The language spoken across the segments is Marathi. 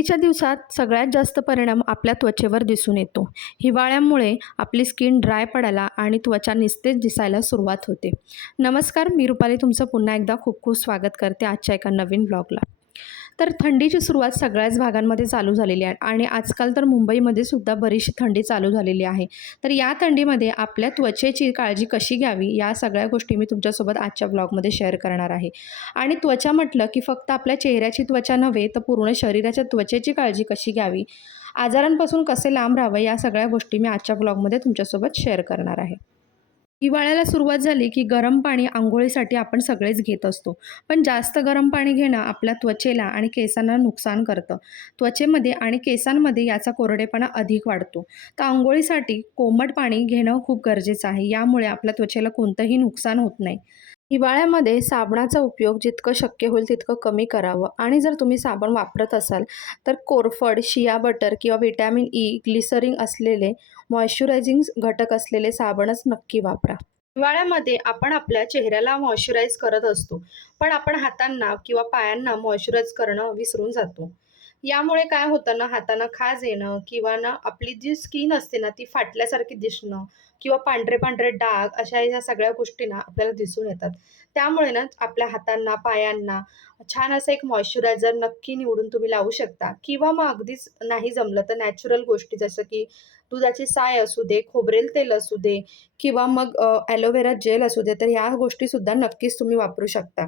थंडीच्या दिवसात सगळ्यात जास्त परिणाम आपल्या त्वचेवर दिसून येतो. हिवाळ्यामुळे आपली स्किन ड्राय पडायला आणि त्वचा निस्तेज दिसायला सुरुवात होते. नमस्कार, मी रुपाली तुमचं पुन्हा एकदा खूप खूप स्वागत करते आजच्या एका नवीन ब्लॉगला. तर थंडीची सुरुवात सगळ्याच भागांमध्ये चालू झालेली आहे आणि आजकाल तर मुंबईमध्ये सुद्धा बरीचशी थंडी चालू झालेली आहे. तर या थंडीमध्ये आपल्या त्वचेची काळजी कशी घ्यावी या सगळ्या गोष्टी मी तुमच्यासोबत आजच्या ब्लॉगमध्ये शेअर करणार आहे. आणि त्वचा म्हटलं की फक्त आपल्या चेहऱ्याची त्वचा नव्हे तर पूर्ण शरीराच्या त्वचेची काळजी कशी घ्यावी, आजारांपासून कसे लांब राहावं या सगळ्या गोष्टी मी आजच्या ब्लॉगमध्ये तुमच्यासोबत शेअर करणार आहे. हिवाळ्याला सुरुवात झाली की गरम पाणी अंघोळीसाठी आपण सगळेच घेत असतो. पण जास्त गरम पाणी घेणं आपल्या त्वचेला आणि केसांना नुकसान करतं. त्वचेमध्ये आणि केसांमध्ये याचा कोरडेपणा अधिक वाढतो. तर अंघोळीसाठी कोमट पाणी घेणं खूप गरजेचं आहे. यामुळे आपल्या त्वचेला कोणतंही नुकसान होत नाही. हिवाळ्यामध्ये साबणाचा उपयोग जितकं शक्य होईल तितकं कमी करावं आणि जर तुम्ही साबण वापरत असाल तर कोरफड, शिया बटर किंवा व्हिटॅमिन ई, ग्लिसरीन असलेले मॉइश्चरायझिंग घटक असलेले साबणच नक्की वापरा. हिवाळ्यामध्ये आपण आपल्या चेहऱ्याला मॉइश्चराईज करत असतो, पण आपण हातांना किंवा पायांना मॉइश्चराईज करणं विसरून जातो. यामुळे काय होतं ना, हातांना खाज येणं किंवा ना आपली जी स्किन असते ना ती फाटल्यासारखी दिसणं किंवा पांढरे पांढरे डाग अशा ह्या सगळ्या गोष्टी ना आपल्याला दिसून येतात. त्यामुळे ना आपल्या हातांना, पायांना छान असं एक मॉइश्चरायझर नक्की निवडून तुम्ही लावू शकता किंवा मग अगदीच नाही जमलं तर नॅचरल गोष्टी जसं की दुधाची साय असू दे, खोबरेल तेल असू दे किंवा मग ॲलोवेरा जेल असू दे, तर ह्या गोष्टीसुद्धा नक्कीच तुम्ही वापरू शकता.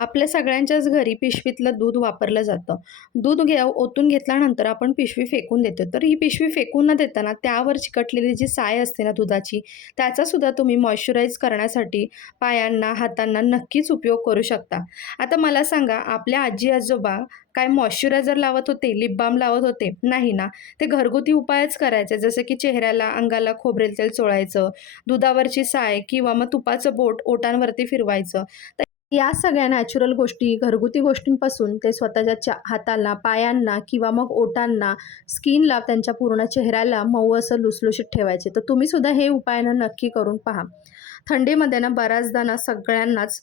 आपल्या सगळ्यांच्याच घरी पिशवीतलं दूध वापरलं जातं. दूध ओतून घेतल्यानंतर आपण पिशवी फेकून देतो. तर ही पिशवी फेकून न देताना त्यावर चिकटलेली जी साय असते ना दुधाची, त्याचासुद्धा तुम्ही मॉइश्चराईज करण्यासाठी पायांना, हातांना नक्कीच उपयोग करू शकता. आता मला सांगा, आपल्या आजी-आजोबा काय मॉइश्चरायझर लावत होते, लिप बाल्म लावत होते? नाही ना. ते घरगुती उपायच करायचे. जसं की चेहऱ्याला, अंगाला खोबरेल तेल चोळायचं, दुधावरची साय किंवा मग तुपाचं बोट ओठांवरती फिरवायचं. या सगळ्या नॅचरल गोष्टी, घरगुती गोष्टींपासून ते स्वतःच्या हाताला, पायांना किंवा मग ओठांना, स्किनला, त्यांच्या पूर्ण चेहऱ्याला मऊ असं लुसलुशीत ठेवायचे. तर तुम्हीसुद्धा हे उपाय ना नक्की करून पहा. थंडीमध्ये ना बऱ्याचदा ना सगळ्यांनाच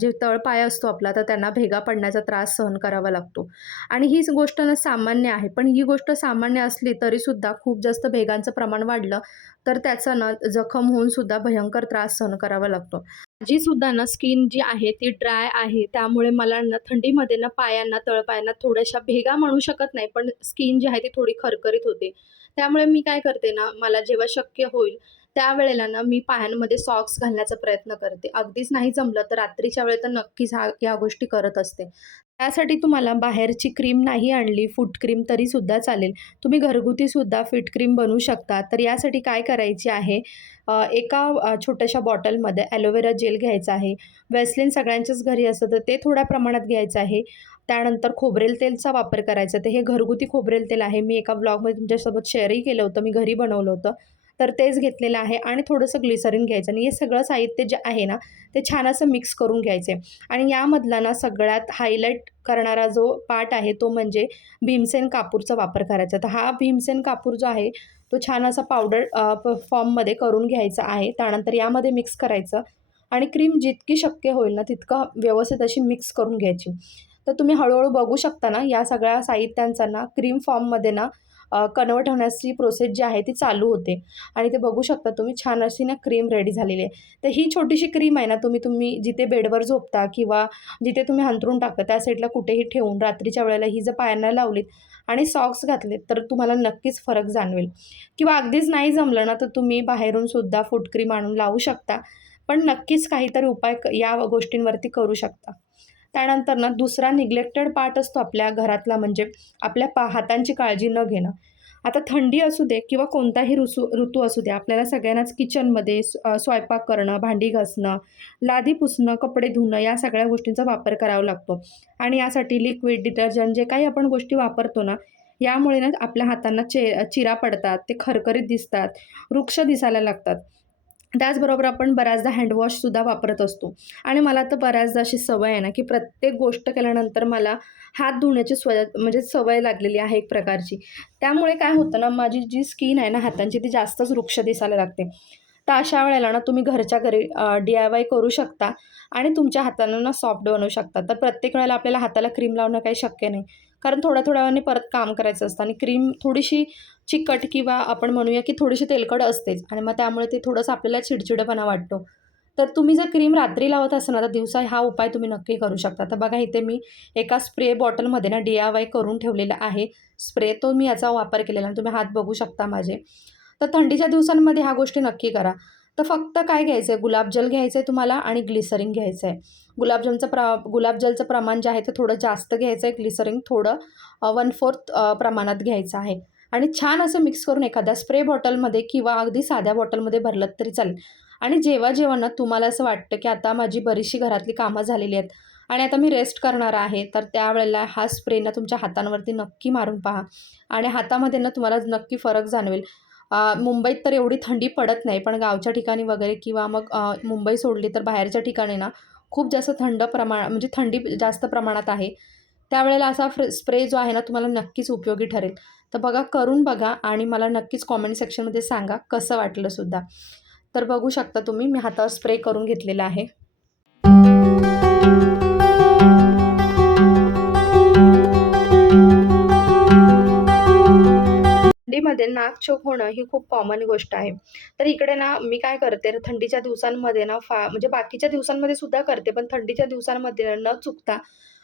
जे तळपाय असतो आपला, तर त्यांना भेगा पडण्याचा त्रास सहन करावा लागतो आणि हीच गोष्ट ना सामान्य आहे. पण ही गोष्ट सामान्य असली तरीसुद्धा खूप जास्त भेगांचं प्रमाण वाढलं, तर त्याचा ना जखम होऊन सुद्धा भयंकर त्रास सहन करावा लागतो. माझीसुद्धा ना स्किन जी आहे ती ड्राय आहे. त्यामुळे मला ना थंडीमध्ये ना पायांना, तळपायांना थोड्याशा भेगा म्हणू शकत नाही, पण स्किन जी आहे ती थोडी खरखरीत होते. त्यामुळे मी काय करते ना, मला जेव्हा शक्य होईल त्यावेळेला ना मी पायांमध्ये सॉक्स घालण्याचा प्रयत्न करते. अगदीच नाही जमलं तर रात्रीच्या वेळेत तर नक्कीच या गोष्टी करत असते. त्यासाठी तुम्हाला बाहेरची क्रीम नाही आणली, फूट क्रीम तरीसुद्धा चालेल. तुम्ही घरगुतीसुद्धा फीट क्रीम बनवू शकता. तर यासाठी काय करायची आहे, एका छोट्याशा बॉटलमध्ये ॲलोवेरा जेल घ्यायचं आहे. व्हॅसलीन सगळ्यांच्याच घरी असतं, तर ते थोड्या प्रमाणात घ्यायचं आहे. त्यानंतर खोबरेल तेलचा वापर करायचा. तर हे घरगुती खोबरेल तेल आहे. मी एका ब्लॉगमध्ये तुमच्यासोबत शेअरही केलं होतं. मी घरी बनवलं होतं. तर तेच घेतलेलं आहे आणि थोडंसं ग्लिसरीन घ्यायचं आणि हे सगळं साहित्य जे आहे ना, ते छान असं मिक्स करून घ्यायचं आहे. आणि यामधला ना सगळ्यात हायलाईट करणारा जो पार्ट आहे तो म्हणजे भीमसेन कापूरचा वापर करायचा. तर हा भीमसेन कापूर जो आहे तो छान असा पावडर फॉर्ममध्ये करून घ्यायचा आहे. त्यानंतर यामध्ये मिक्स करायचं आणि क्रीम जितकी शक्य होईल ना तितकं व्यवस्थित अशी मिक्स करून घ्यायची. तर तुम्ही हळूहळू बघू शकता ना, या सगळ्या साहित्यांचा ना क्रीम फॉर्ममध्ये ना कन्व्हर्ट होण्याची प्रोसेस जी आहे ती चालू होते आणि ते बघू शकता तुम्ही, छान अशी ना क्रीम रेडी झालेली आहे. तर ही छोटीशी क्रीम आहे ना, तुम्ही जिथे बेडवर झोपता किंवा जिथे तुम्ही अंथरूण टाकता त्या साईडला कुठेही ठेवून रात्रीच्या वेळेला ही जर पायांना लावलीत आणि सॉक्स घातलेत तर तुम्हाला नक्कीच फरक जाणवेल. किंवा अगदीच नाही जमलं ना, तर तुम्ही बाहेरून सुद्धा फूट क्रीम आणून लावू शकता. पण नक्कीच काहीतरी उपाय या गोष्टींवरती करू शकता. त्यानंतर ना दुसरा निग्लेक्टेड पार्ट असतो आपल्या घरातला म्हणजे आपल्या हातांची काळजी न घेणं. आता थंडी असू दे किंवा कोणताही ऋतू असू दे, आपल्याला सगळ्यांनाच किचनमध्ये स्वयंपाक करणं, भांडी घासणं, लादी पुसणं, कपडे धुणं या सगळ्या गोष्टींचा वापर करावा लागतो. आणि यासाठी लिक्विड, डिटर्जंट जे काही आपण गोष्टी वापरतो ना, यामुळे ना आपल्या हातांना चिरा पडतात, ते खरखरीत दिसतात, रुक्ष दिसायला लागतात. त्याचबरोबर आपण बऱ्याचदा हँडवॉशसुद्धा वापरत असतो आणि मला तर बऱ्याचदा अशी सवय आहे ना, की प्रत्येक गोष्ट केल्यानंतर मला हात धुण्याची म्हणजे सवय लागलेली आहे एक प्रकारची. त्यामुळे काय होतं ना, माझी जी स्किन आहे ना हातांची ती जास्तच रुक्ष दिसायला लागते. तर अशा वेळेला ना तुम्ही घरच्या घरी DIY करू शकता आणि तुमच्या हातानं ना सॉफ्ट बनवू शकता. तर प्रत्येक वेळेला आपल्याला हाताला क्रीम लावणं काही शक्य नाही. कारण थोड्या-थोड्या वेळाने परत काम करायचं असतं आणि क्रीम थोडीशी चिकट किंवा आपण म्हणूया की थोडीशी तेलकट असतेच आणि मग त्यामुळे ते थोडंसं आपल्याला चिडचिडेपणा वाटतो. तर तुम्ही जर क्रीम रात्री लावत असाल ना, तर दिवसा हा उपाय तुम्ही नक्की करू शकता. तर बघा इथे मी एका स्प्रे बॉटलमध्ये ना DIY करून ठेवलेला आहे स्प्रे. तो मी याचा वापर केलेला आहे. तुम्ही हात बघू शकता माझे. तर थंडीच्या दिवसांमध्ये ह्या गोष्टी नक्की करा. तर फक्त काय घ्यायचं आहे, गुलाबजल घ्यायचं आहे तुम्हाला आणि ग्लिसरीन घ्यायचं आहे. गुलाबजलचं प्रमाण जे आहे ते थोडं जास्त घ्यायचं आहे. ग्लिसरीन थोडं 1/4 प्रमाणात घ्यायचं आहे आणि छान असं मिक्स करून एखाद्या स्प्रे बॉटलमध्ये किंवा अगदी साध्या बॉटलमध्ये भरलत तरी चालेल. आणि जेव्हा ना तुम्हाला असं वाटतं, की आता माझी बरीचशी घरातली कामं झालेली आहेत आणि आता मी रेस्ट करणार आहे, तर त्यावेळेला हा स्प्रे ना तुमच्या हातांवरती नक्की मारून पहा आणि हातामध्ये ना तुम्हाला नक्की फरक जाणवेल. मुंबईत तर एवढी थंडी पडत नाही, पण गावच्या ठिकाणी वगैरे किंवा मग मुंबई सोडली तर बाहेरच्या ठिकाणी ना खूप जास्त म्हणजे थंडी जास्त प्रमाणात आहे. त्यावेळेला असा स्प्रे जो आहे ना तुम्हाला नक्कीच उपयोगी ठरेल. तर बघा करून बघा आणि मला नक्कीच कॉमेंट सेक्शनमध्ये सांगा कसं वाटलं सुद्धा. तर बघू शकता तुम्ही मी हातावर स्प्रे करून घेतलेला आहे. थंडीमध्ये नाक चोक होणं ही खूप कॉमन गोष्ट आहे. तर इकडे ना मी काय करते थंडीच्या दिवसांमध्ये ना म्हणजे बाकीच्या दिवसांमध्ये सुद्धा करते, पण थंडीच्या दिवसांमध्ये न चुकता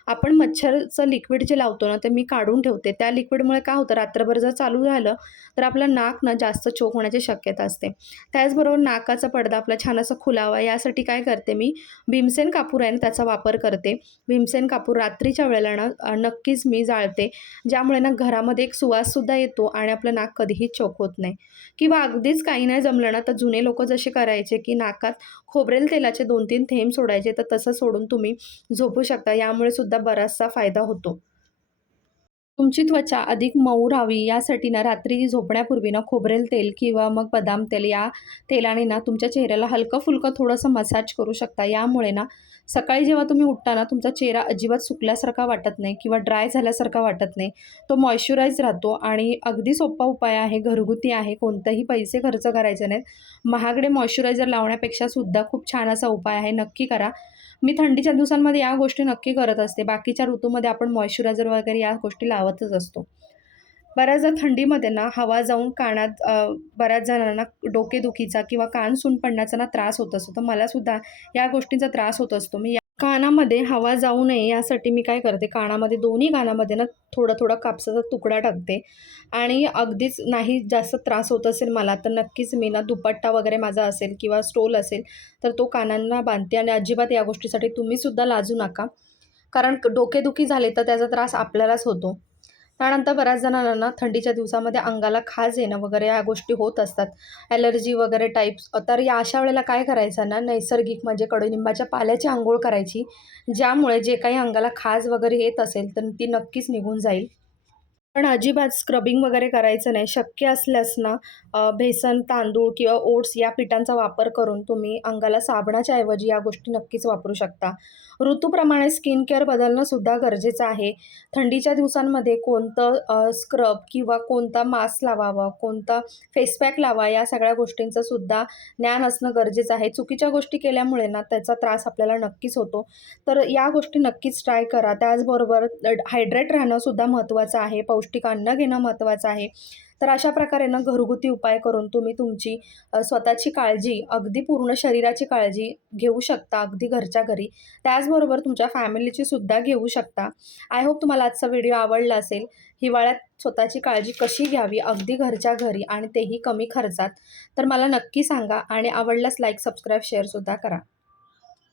आपण मच्छरचं लिक्विड जे लावतो ना, ते मी काढून ठेवते. त्या लिक्विडमुळे काय होतं रात्रभर जर चालू झालं, तर आपलं नाक ना जास्त चोक होण्याची शक्यता असते. त्याचबरोबर नाकाचा पडदा आपला छान असा खुलावा यासाठी काय करते मी भीमसेन कापूर आहे ना त्याचा वापर करते. भीमसेन कापूर रात्रीच्या वेळेला ना नक्कीच मी जाळते. ज्यामुळे ना घरामध्ये एक सुवाससुद्धा येतो आणि आपलं नाक कधीही चोक होत नाही. किंवा अगदीच काही नाही जमलं ना, तर जुने लोकं जसे करायचे, की नाकात खोबरेल तेलाचे 2-3 थेंब सोडायचे, तर तसं सोडून तुम्ही झोपू शकता. यामुळे सुद्धा बराचसा फायदा होतो. तुमची त्वचा अधिक मऊ राहावी यासाठी ना रात्री झोपण्यापूर्वी ना खोबरेल तेल किंवा मग बदाम तेल या तेलाने ना तुमच्या चेहऱ्याला हलकं-फुलकं थोडंसं मसाज करू शकता. यामुळे ना सकाळी जेव्हा तुम्ही उठता ना तुमचा चेहरा अजिबात सुकल्यासारखा वाटत नाही किंवा ड्राय झाल्यासारखा वाटत नाही. तो मॉइश्चराइज राहतो आणि अगदी सोपा उपाय आहे, घरगुती आहे. कोणतेही पैसे खर्च करायचे नाहीत. महागडे मॉइश्चरायझर लावण्यापेक्षा सुद्धा खूप छान असा उपाय आहे. नक्की करा. मी थंडीच्या दिवसांमध्ये या गोष्टी नक्की करत असते. बाकीच्या ऋतूमध्ये आपण मॉइश्चरायझर वगैरे या गोष्टी लावतच असतो. बऱ्याचदा थंडीमध्ये ना हवा जाऊन कानात बऱ्याच जणांना डोकेदुखीचा किंवा कान सून पडण्याचा ना त्रास होत असतो. तर मलासुद्धा या गोष्टींचा त्रास होत असतो. कानामध्ये हवा जाऊ नये यासाठी मी काय करते, कानामध्ये दोन्ही कानामध्ये ना थोडा-थोडा कापसाचा तुकडा टाकते आणि अगदीच नाही जास्त त्रास होत असेल मला, तर नक्कीच मी ना दुपट्टा वगैरे माझा असेल किंवा स्टोल असेल, तर तो कानांना बांधते आणि अजिबात या गोष्टीसाठी तुम्हीसुद्धा लाजू नका. कारण डोकेदुखी झाली तर त्याचा त्रास आपल्यालाच होतो. त्यानंतर बऱ्याच जणांना ना थंडीच्या दिवसामध्ये अंगाला खाज येणं वगैरे ह्या गोष्टी होत असतात. ॲलर्जी वगैरे टाइप्स. तर या अशा वेळेला काय करायचं ना, नैसर्गिक म्हणजे कडुनिंबाच्या पाल्याची अंघोळ करायची. ज्यामुळे जे काही अंगाला खाज वगैरे येत असेल, तर ती नक्कीच निघून जाईल. पण अजिबात स्क्रबिंग वगैरे करायचं नाही. शक्य असल्यास ना बेसन, तांदूळ किंवा ओट्स या पिठांचा वापर करून तुम्ही अंगाला साबणाच्या ऐवजी या गोष्टी नक्कीच वापरू शकता. ऋतूप्रमाणे स्किन केअर बदलणं सुद्धा गरजेचं आहे. थंडीच्या दिवसांमध्ये कोणतं स्क्रब किंवा कोणता मास्क लावावा, कोणता फेस पॅक लावा या सगळ्या गोष्टींचं सुद्धा ज्ञान असणं गरजेचं आहे. चुकीच्या गोष्टी केल्यामुळे ना त्याचा त्रास आपल्याला नक्कीच होतो. तर या गोष्टी नक्कीच ट्राय करा. त्याचबरोबर हायड्रेट राहणं सुद्धा महत्त्वाचं आहे. पौष्टिक अन्न घेणं महत्त्वाचं आहे. तर अशा प्रकारे ना घरगुती उपाय करून तुम्ही तुमची स्वतःची काळजी, अगदी पूर्ण शरीराची काळजी घेऊ शकता, अगदी घरच्या घरी. त्याचबरोबर तुमच्या फॅमिलीची सुद्धा घेऊ शकता. आय होप तुम्हाला आजचा व्हिडिओ आवडला असेल. हिवाळ्यात स्वतःची काळजी कशी घ्यावी अगदी घरच्या घरी आणि तेही कमी खर्चात. तर मला नक्की सांगा आणि आवडल्यास लाईक, सबस्क्राईब, शेअरसुद्धा करा.